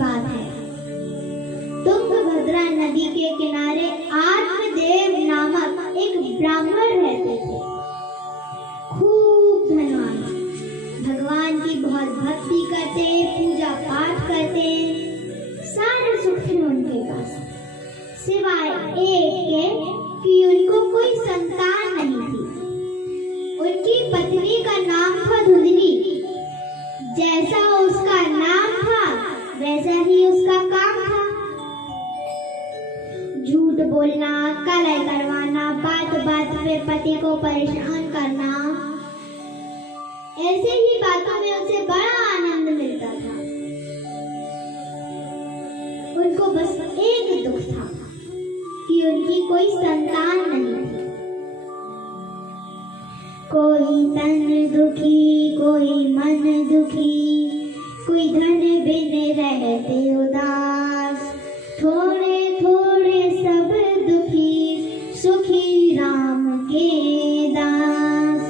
बात है। तुंगभद्रा नदी के किनारे आत्मदेव नामक एक ब्राह्मण रहते थे। खूब धनवान, भगवान की बहुत भक्ति करते, पूजा पाठ करते, सारे सुख थे उनके पास, सिवाय एक के कि उनको कोई संतान नहीं थी। उनकी पत्नी का नाम था धुंधली। जैसा उसका नाम था वैसा ही उसका काम था। झूठ बोलना, कलह करवाना, बात बात पे पति को परेशान करना, ऐसे ही बातों में उसे बड़ा आनंद मिलता था। उनको बस एक दुख था कि उनकी कोई संतान नहीं थी। कोई तन दुखी, कोई मन दुखी, कोई धन बिन रहते उदास, थोड़े थोड़े सब दुखी, सुखी राम के दास।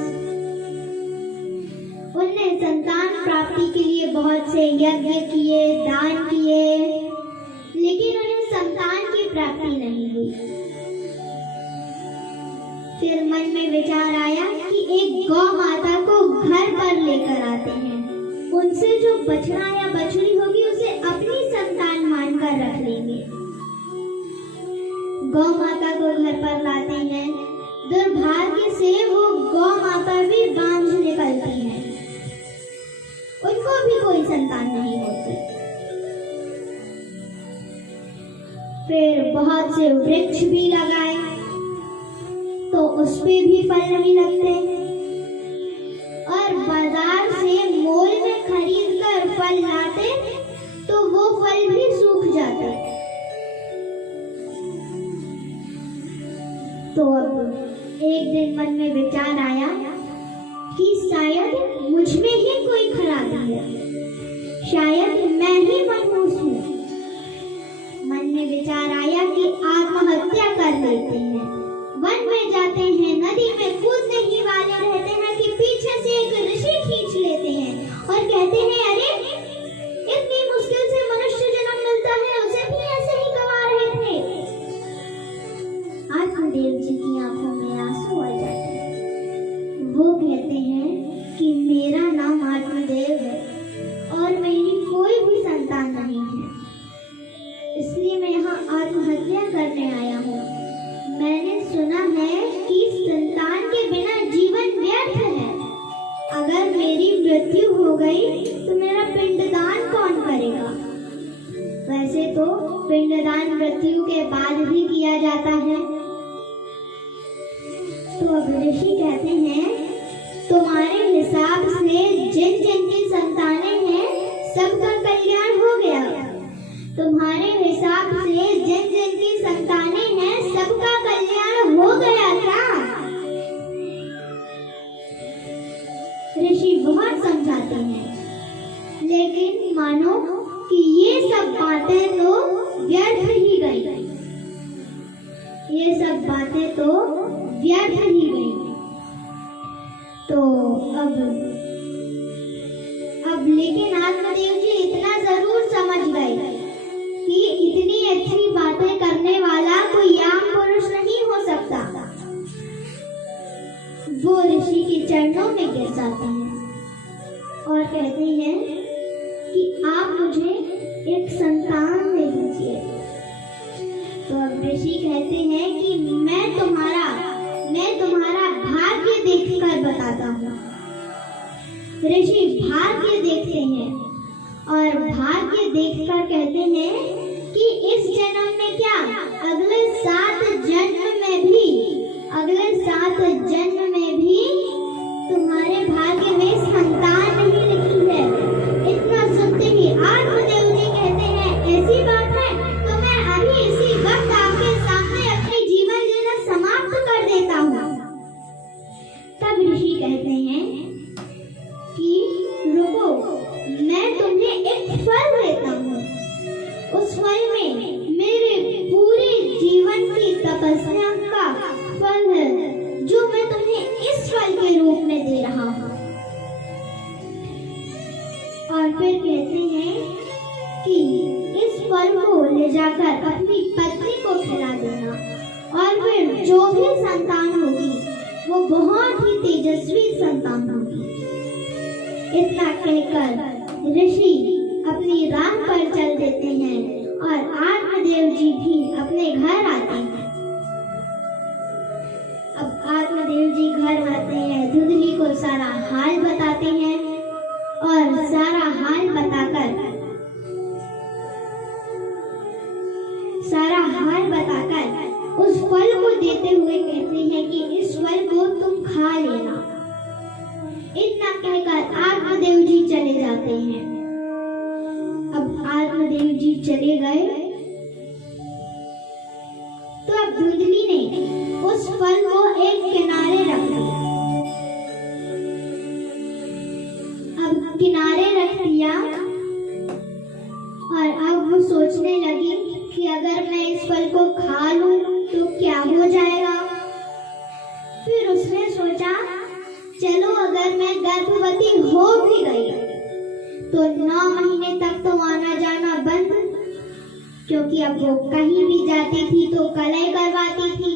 उनने संतान प्राप्ति के लिए बहुत से यज्ञ किए, दान किए, लेकिन उन्हें संतान की प्राप्ति नहीं हुई। फिर मन में विचार आया कि एक गौ माता को घर पर लेकर आते हैं, उनसे जो बछड़ा या बछड़ी होगी उसे अपनी संतान मानकर रख लेंगे। गौ माता को घर पर लाते हैं, दुर्भाग्य से वो गौ माता भी बांझ निकलती है, उनको भी कोई संतान नहीं होती। फिर बहुत से वृक्ष भी लगाए तो उस पे भी फल नहीं लगते, और बाजार से मोल में खरीद कर फल लाते तो वो फल भी सूख जाते। तो अब एक दिन मन में विचार आया कि शायद मुझ में ही कोई खराबी है, शायद मैं ही मनहूस हूँ। मन में विचार आया कि आत्महत्या कर लेते हैं। वन में जाते हैं, नदी में कूदने ही वाले रहते हैं कि पीछे से एक ऋषि खींच लेते हैं और कहते हैं, अरे इतनी मुश्किल से मनुष्य जन्म मिलता है, उसे भी ऐसे ही गवा रहे थे। आत्मदेव जी की आंखों में आंसू आ जाते हैं। वो कहते हैं कि मेरा नाम आत्मदेव है और मेरी कोई भी संतान नहीं है, इसलिए मैं यहाँ आत्महत्या करने आया हूँ। मैंने सुना है कि संतान के बिना जीवन व्यर्थ है। अगर मेरी मृत्यु हो गई तो मेरा पिंडदान कौन करेगा? वैसे तो पिंडदान मृत्यु के बाद भी किया जाता है। तो अब ऋषि कहते हैं, तुम्हारे हिसाब से जिन जिन की संतानें हैं सबका कल्याण हो गया। तुम्हारे हिसाब से जिन जिन की संतानें हैं सबका कल्याण हो गया क्या? ऋषि बहुत समझाते हैं, लेकिन मानो कि ये सब बातें तो व्यर्थ ही गई। ये सब बातें तो व्यर्थ ही गई। तो अब लेकिन आत्मदेव जी इतना जरूर समझ गए कि इतनी अच्छी बातें करने वाला कोई याम पुरुष नहीं हो सकता। वो ऋषि के चरणों में गिर जाते हैं और कहते हैं कि आप मुझे एक संतान दे दीजिए। तो अब ऋषि कहते हैं कि मैं तुम्हारा भाग्य देखकर बताता हूँ। ऋषि भाग्य देखते हैं और भाग्य देखकर कहते हैं कि इस जन्म में क्या, अगले 7 जन्म में भी तुम्हारे भाग्य में संतान नहीं लिखी है। इतना सुनते ही आत्मदेव जी कहते हैं, ऐसी बात है तो मैं अभी इसी वक्त आपके सामने अपनी जीवन लीला समाप्त कर देता हूँ। तब ऋषि कहते हैं कि रुको, मैं तुम्हें एक फल देता हूँ। उस फल में मेरे पूरे जीवन की तपस्या का फल है, जो मैं तुम्हें इस फल के रूप में दे रहा हूँ। और फिर कहते हैं कि इस फल को ले जाकर अपनी पत्नी को खिला देना और फिर जो भी संतान होगी वो बहुत ही तेजस्वी संतान होगी। इतना कहकर ऋषि अपनी राह पर चल देते हैं और आत्मदेव जी भी अपने घर आते हैं। अब आत्मदेव जी घर आते हैं, धुंधली को सारा हाल बताते हैं और सारा हाल बताकर उस फल को देते हुए कहते हैं कि इस फल को तुम खा लेना। इतना कहकर आत्मदेव जी चले जाते हैं। अब आत्मदेव जी चले गए तो अब धुंधली ने उस फल को एक किनारे रख दिया। अब किनारे रख दिया और अब वो सोचने लगी कि अगर मैं इस फल को खा लूं तो क्या हो जाएगा। फिर उसने सोचा चलो अगर मैं गर्भवती हो भी गई तो 9 महीने तक तो आना जाना बंद, क्योंकि अब वो कहीं भी जाती थी तो कलह करवाती थी।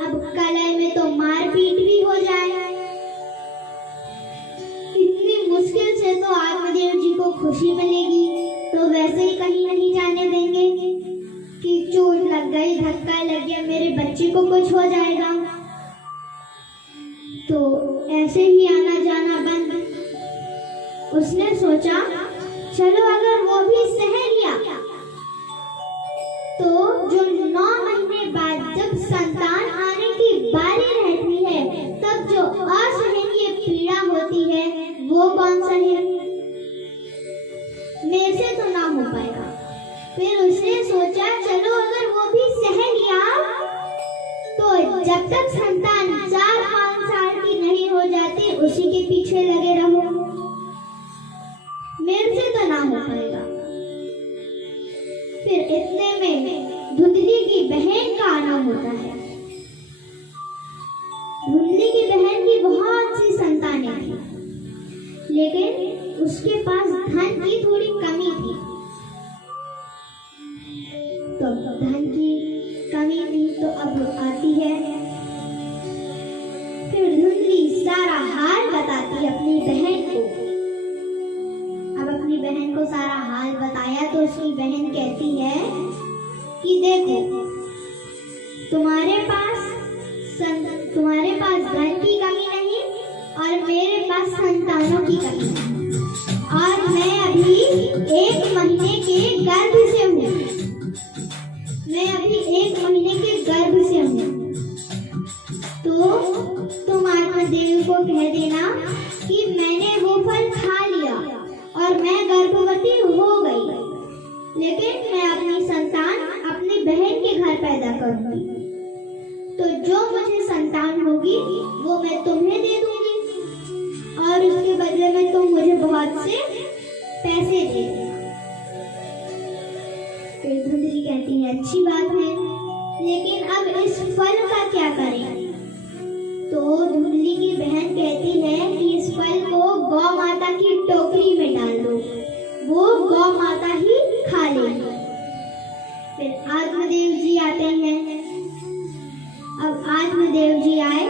अब कलह में तो मारपीट भी हो जाए। इतनी मुश्किल से तो आत्मदेव जी को खुशी मिलेगी, तो वैसे ही कहीं नहीं जाने देंगे कि चोट लग गई, धक्का लग गया, मेरे बच्चे को कुछ हो जाएगा। तो ऐसे ही आना जाना बंद। उसने सोचा चलो अगर वो भी सह लिया तो जो 9 महीने बाद जब संतान आने की बारी रहती है तब जो असहनीय पीड़ा होती है वो कौन सहे, मेरे से तो ना हो पाएगा। फिर उसने सोचा चलो अगर वो भी सह लिया तो जब तक संतान 4-5 साल की नहीं हो जाती उसी के पीछे लगे रहो, मेरे से तो ना हो पाएगा। फिर इतने में धुंधली की बहन का आना होता है। धुंधली की बहन की बहुत सी संतानें थी, लेकिन उसके पास धन की थोड़ी कमी थी। तो धन की कमी थी तो अब आती है। फिर धुंधली सारा हाल बताती है अपनी बहन को। अब अपनी बहन को सारा हाल बताया तो उसकी बहन कहती है कि देखो तुम्हारे पास धन की कमी नहीं और मेरे पास संतानों की कमी नहीं, और मैं अभी 1 महीने के गर्भ से हूँ। तो तुम आत्मदेव को कह देना कि मैंने वो फल खा लिया और मैं गर्भवती हो गई, लेकिन मैं अपनी संतान अपनी बहन के घर पैदा करूंगी। तो जो मुझे संतान होगी वो मैं तुम्हें दे दूंगी और उसके बदले में तुम मुझे बहुत से पैसे दे देना। फिर धुंधली कहती है अच्छी बात है, लेकिन अब इस फल का क्या करें। तो धुंधली की बहन कहती है कि इस फल को गौ माता की टोकरी में डाल दो, वो गौ माता ही खा लेगी। फिर आत्मदेव जी आते हैं। अब आत्मदेव जी आए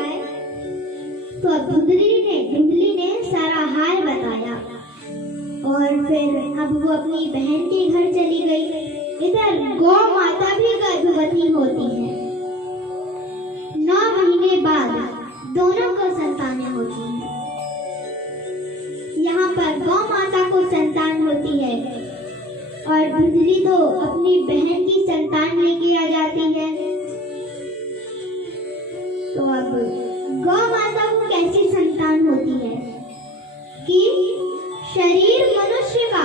तो अब धुंधली ने सारा हाल बताया और फिर अब वो अपनी बहन के घर चली गई। इधर गौ माता भी गर्भवती होती है। 9 महीने बाद दोनों को संतानें होती हैं। यहाँ पर गौ माता को संतान होती है और धुंधली तो अपनी बहन की संतान लेके आ जाती है। तो अब गौ माता को कैसी संतान होती है कि शरीर मनुष्य का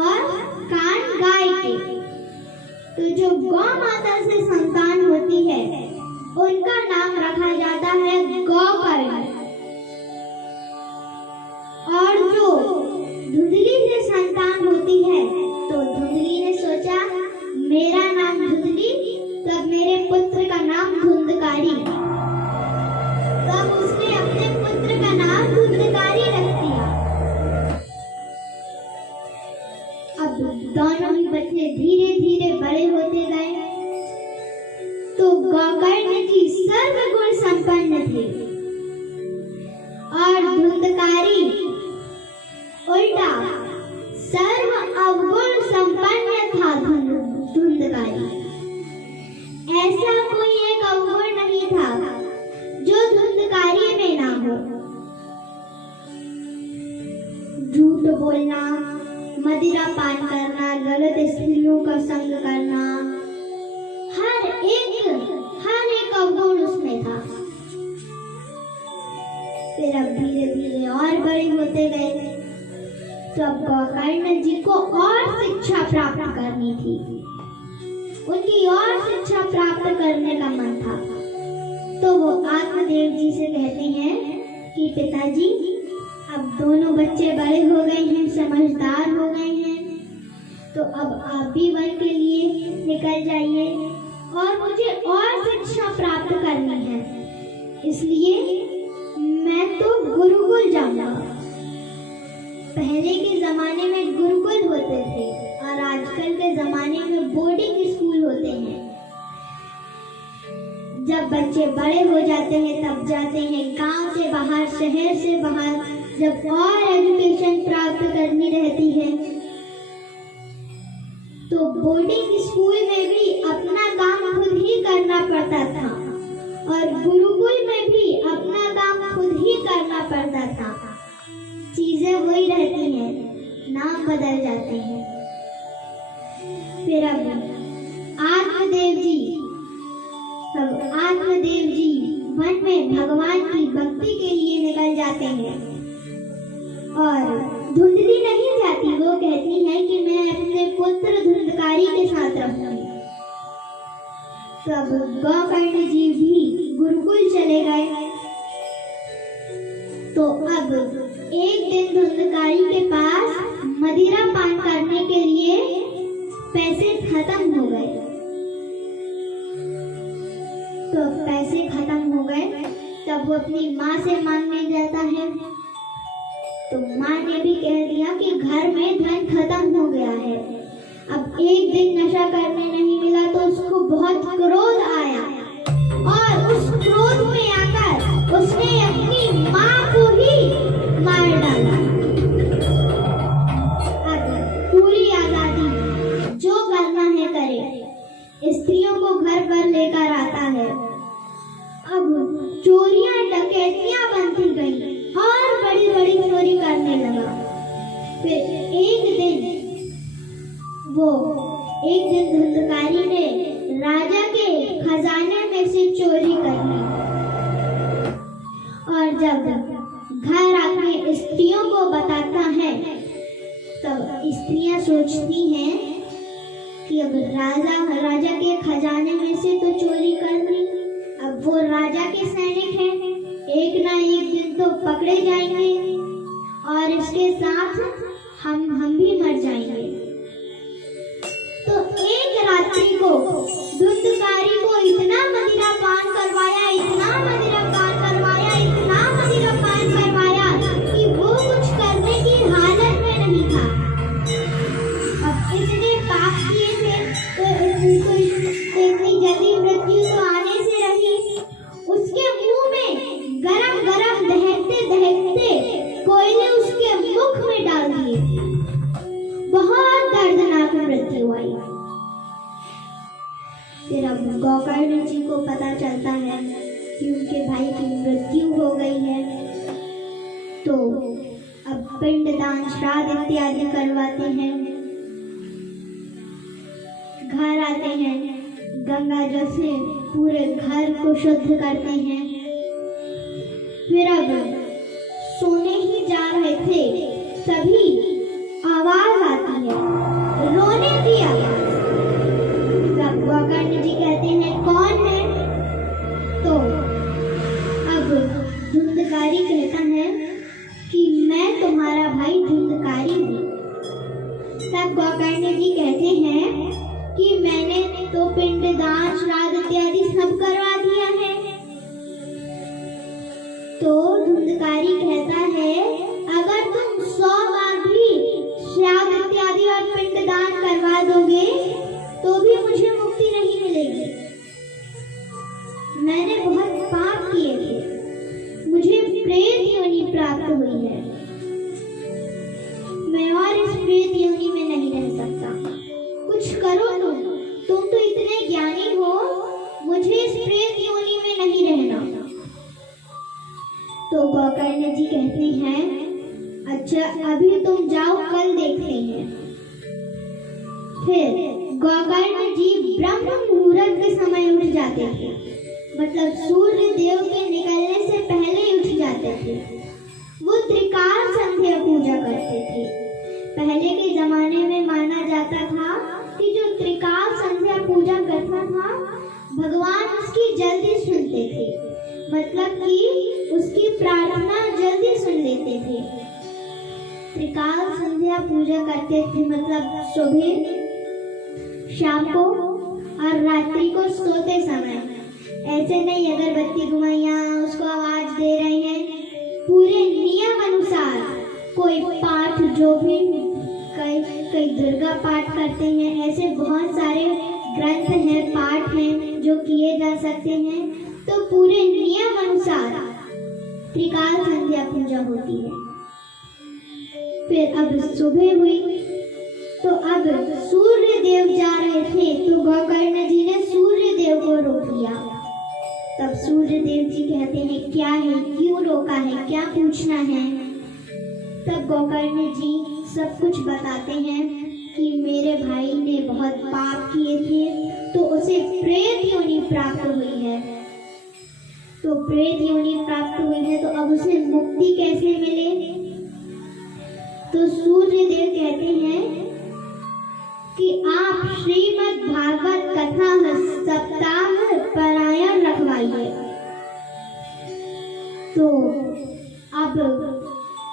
और कान गाय के। तो जो गौ माता से संतान होती है उनका नाम रखा जाता है गौकर्ण। और जो धुंधली से संतान होती है तो धुंधली ने सोचा मेरा नाम धुंधली, तब मेरे पुत्र का नाम धुंधकारी। तब उसने अपने पुत्र का नाम धुंधकारी रख दिया। अब दोनों ही बच्चे धीरे धीरे बड़े होते गए तो गोकर्ण जी सर्वगुण संपन्न थे और धुंधकारी उल्टा सर्व अवगुण संपन्न था। धुंधकारी ऐसा कोई एक अवगुण नहीं था जो धुंधकारी में ना हो। झूठ बोलना, मदिरा पान करना, गलत स्त्रियों का संग करना, हर एक अवगुण उसमें था। फिर अब धीरे धीरे और बड़े होते गए तो अब गोकर्ण जी को और शिक्षा प्राप्त करनी थी, उनकी और शिक्षा प्राप्त करने का मन था। तो वो आत्मदेव जी से कहते हैं कि पिताजी, अब दोनों बच्चे बड़े हो गए हैं, समझदार हो गए हैं, तो अब आप भी वन के लिए निकल जाइए और मुझे और शिक्षा प्राप्त करनी है, इसलिए मैं तो गुरुकुल जाऊंगा। पहले के जमाने में गुरुकुल होते थे और आजकल के जमाने में बोर्डिंग स्कूल होते हैं। जब बच्चे बड़े हो जाते हैं तब जाते हैं गांव से बाहर, शहर से बाहर, जब और एजुकेशन प्राप्त करनी रहती है तो बोर्डिंग स्कूल में भी अपना काम खुद ही करना पड़ता था और गुरुकुल में भी अपना काम खुद ही करना पड़ता था। चीजें वही रहती हैं, नाम बदल जाते हैं। फिर अब आत्मदेव जी वन में भगवान की भक्ति के लिए निकल जाते हैं और धुंधली नहीं जाती, वो कहती है कि मैं अपने पुत्र धुंधकारी के साथ रहूंगी। तब गोकर्ण जी भी गुरुकुल चले गए। तो अब एक दिन धुंधकारी के पास मदिरा पान करने के लिए पैसे खत्म हो गए। तो पैसे खत्म हो गए तब वो अपनी माँ से मांगने जाता है तो माँ ने भी कह दिया कि घर में धन खत्म हो गया है। अब एक दिन नशा करने नहीं मिला तो उसको बहुत क्रोध आया और उस क्रोध में आकर उसने अपनी माँ को ही मार डाला। अब पूरी आजादी, जो करना है करे, स्त्रियों को घर पर लेकर आता है। अब चोरियां डकैतियां बनती गई और बड़ी बड़ी चोरी करने लगा। फिर एक दिन धुंधकारी ने राजा के खजाने में से चोरी कर ली और जब घर आके स्त्रियों को बताता है तब स्त्रियां सोचती हैं कि अब राजा के खजाने में से तो चोरी कर ली, अब वो राजा के सैनिक हैं, एक ना एक दिन तो पकड़े जाएंगे और इसके साथ हम भी मर जाएंगे। तो एक रात्रि को धुंधकारी को इतना मदिरा पान करवाया, इतना मदिरा पान करवाया, इतना मदिरा पान करवाया कि वो कुछ करने की हालत में नहीं था। अब इसने पाप किए थे तो इतनी जल्दी मृत्यु तो आने से रही। उसके मुंह में गरम गरम दहकते दहकते कोयले उसके मुख में डाल दिए। बहुत दर्दनाक मृत्यु आई। फिर अब गोकर्ण जी को पता चलता है कि उनके भाई की मृत्यु हो गई है तो अब पिंडदान, श्राद्ध इत्यादि करवाते हैं। घर आते हैं, गंगा जल से पूरे घर को शुद्ध करते हैं। फिर अब सोने ही जा रहे थे तभी आवाज आती है, रोने की आवाज। तब गोकर्ण जी कहते हैं कौन है? तो अब धुंधकारी कहता है कि मैं तुम्हारा भाई धुंधकारी हूँ। तब गोकर्ण जी कहते हैं कि मैंने तो पिंडदान, श्राद्ध इत्यादि सब करवा दिया है। तो धुंधकारी कहता है अगर तुम 100 बार भी भी मुझे मुक्ति नहीं मिलेगी। मैंने बहुत पाप किए थे, मुझे प्रेत योनि प्राप्त हुई है। मैं और इस प्रेत योनि में नहीं रह सकता। कुछ करो तुम तो इतने ज्ञानी हो, मुझे इस प्रेत योनि में नहीं रहना। तो गोकर्ण जी कहते हैं, अच्छा अभी तुम जाओ, कल देखते हैं। फिर गोकर्ण जी ब्रह्म मुहूर्त के समय उठ जाते थे, मतलब सूर्य देव के निकलने से पहले ही उठ जाते थे। वो त्रिकाल संध्या पूजा करते थे। पहले के जमाने में माना जाता था कि जो त्रिकाल संध्या पूजा करता था, भगवान उसकी जल्दी सुनते थे, मतलब कि उसकी प्रार्थना जल्दी सुन लेते थे। त्रिकाल संध्या पूजा करते थे, मतलब सुबह, शाम को और रात्रि को सोते समय। ऐसे नहीं अगरबत्ती घुमाइया उसको आवाज दे रहे हैं, पूरे नियम अनुसार। कोई पाठ, जो भी कई दुर्गा पाठ करते हैं, ऐसे बहुत सारे ग्रंथ हैं, पाठ हैं जो किए जा सकते हैं। तो पूरे नियम अनुसार त्रिकाल संध्या पूजा होती है। फिर अब सुबह हुई, तो अब सूर्य देव जा रहे थे, तो गोकर्ण जी ने सूर्य देव को रोक लिया। तब सूर्य देव जी कहते हैं, क्या है, क्यों रोका है, क्या पूछना है? तब गोकर्ण जी सब कुछ बताते हैं कि मेरे भाई ने बहुत पाप किए थे, तो उसे प्रेत योनि प्राप्त हुई है। तो प्रेत योनि प्राप्त हुई है, तो अब उसे मुक्ति कैसे मिले? तो सूर्य देव कहते हैं कि आप श्रीमद् भागवत कथा सप्ताह पारायण रखवाइए। तो अब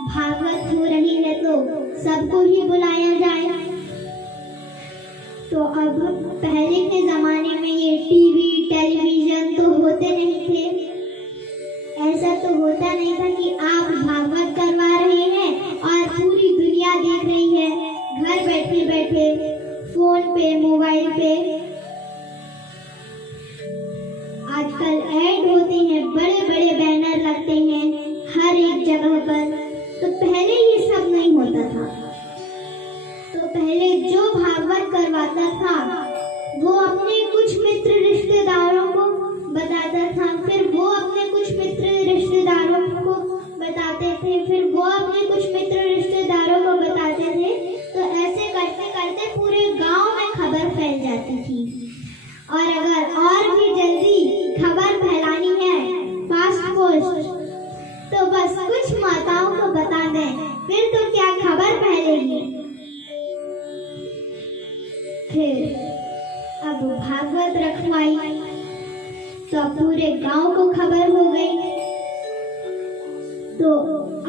भागवत हो रही है, तो सबको ही बुलाया जाए। तो अब पहले के जमाने में ये टीवी, टेलीविजन तो होते नहीं थे। ऐसा तो होता नहीं था कि आप भागवत करवा रहे हैं और पूरी दुनिया देख रही है, घर बैठे बैठे फोन पे, मोबाइल पे। आजकल ऐड होते हैं, बड़े बड़े बैनर लगते हैं हर एक जगह पर। तो पहले ये सब नहीं होता था। तो पहले जो भागवत करवाता था वो अपने कुछ मित्र रिश्तेदारों को बताता था, फिर वो अपने कुछ मित्र रिश्तेदारों को बताते थे, फिर वो अपने कुछ मित्र रिश्तेदारों को बताते थे। तो ऐसे करते करते पूरे गांव में खबर फैल जाती थी। और अगर और भी जल्दी खबर फैलानी है, फास्ट पोस्ट, तो बस कुछ माताओं को बता दें, फिर तो क्या खबर फैलेगी। फिर अब भागवत रखवाई, तो पूरे गांव को खबर हो गई। तो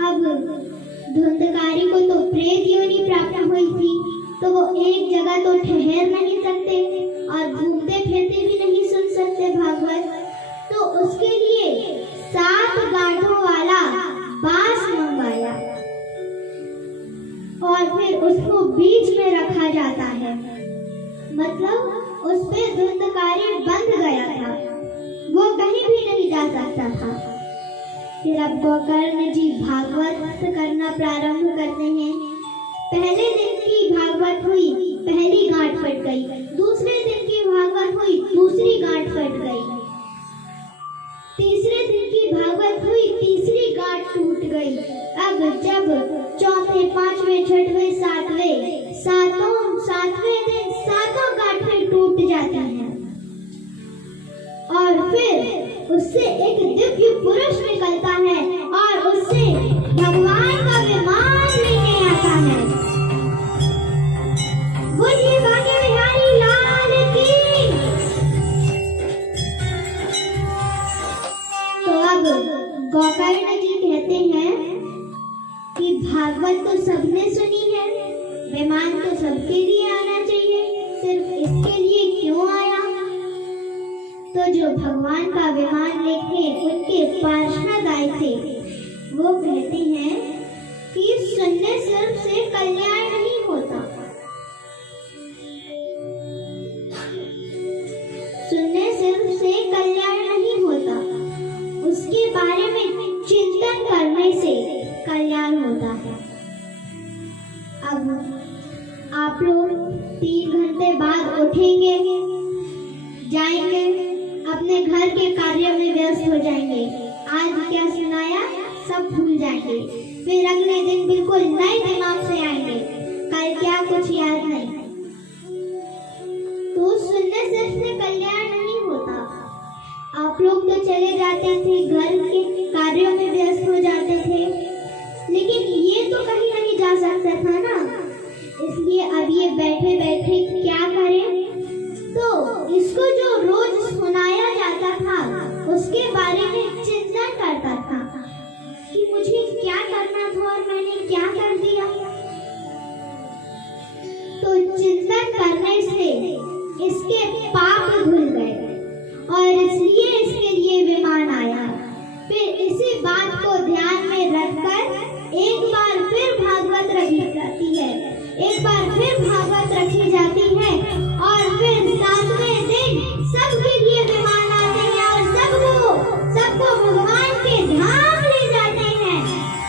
अब धुंधकारी को तो प्रेत योनि प्राप्त हुई थी, तो वो एक जगह तो ठहर नहीं सकते और घूमते फिरते भी नहीं सुन सकते भागवत। तो उसके लिए 7 गांठों वाला बांस मंगवाया और फिर उसको बीच में रखा जाता है, मतलब उस पे धुंधकारी बंध गया था, वो कहीं भी नहीं जा सकता था। फिर अब गोकर्ण जी भागवत करना प्रारंभ करते हैं। पहले दिन की भागवत हुई, पहली गांठ फट गई। दूसरे दिन की भागवत हुई, दूसरी गांठ फट गई। तीसरे दिन की भागवत हुई, तीसरी गांठ टूट गई। अब जब चौथे, पांचवें, छठवें, सातवें दिन सातों गांठें टूट जाती हैं और फिर उससे एक दिव्य पुरुष निकलता है और उससे भगवान का विमान लेके आता है। बोलिए बांके बिहारी लाल की। तो अब गोकर्ण जी कहते हैं कि भागवत तो सबने सुनी है, विमान तो सबके लिए आना चाहिए, सिर्फ इसके लिए क्यों आया? तो जो भगवान का विमान लेके उनके पार्षद आए थे, वो कहते हैं कि सुनने सिर्फ से कल्याण नहीं होता, अब आप लोग 3 घंटे बाद उठेंगे, जाएंगे, अपने घर के कार्य में व्यस्त हो जाएंगे। आज क्या सुनाया सब भूल जाएंगे, फिर अगले दिन बिल्कुल नए दिमाग से आएंगे, कल क्या कुछ याद नहीं। तो सुनने से इससे कल्याण नहीं होता। आप लोग तो चले जाते थे, घर के कार्यों में व्यस्त हो जाते थे, लेकिन ये तो कहीं नहीं जा सकता था ना। इसलिए अब ये बैठे बैठे क्या करें, तो इसको जो रोज सुनाया जाता था उसके बारे में चिंतन करता था कि मुझे क्या करना था और मैंने क्या कर दिया। तो चिंतन करने से इसके पाप धुल गए और इसलिए इसके लिए विमान आया। फिर इसी बात को ध्यान में रखकर एक बार फिर भागवत रखी जाती है, एक बार फिर भागवत रखी जाती है और फिर 7वें दिन सबके लिए विमान आते हैं और सबको भगवान के धाम ले जाते हैं।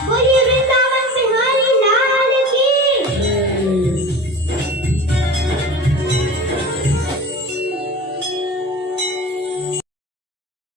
बोलिए वृंदावन बिहारी लाल की।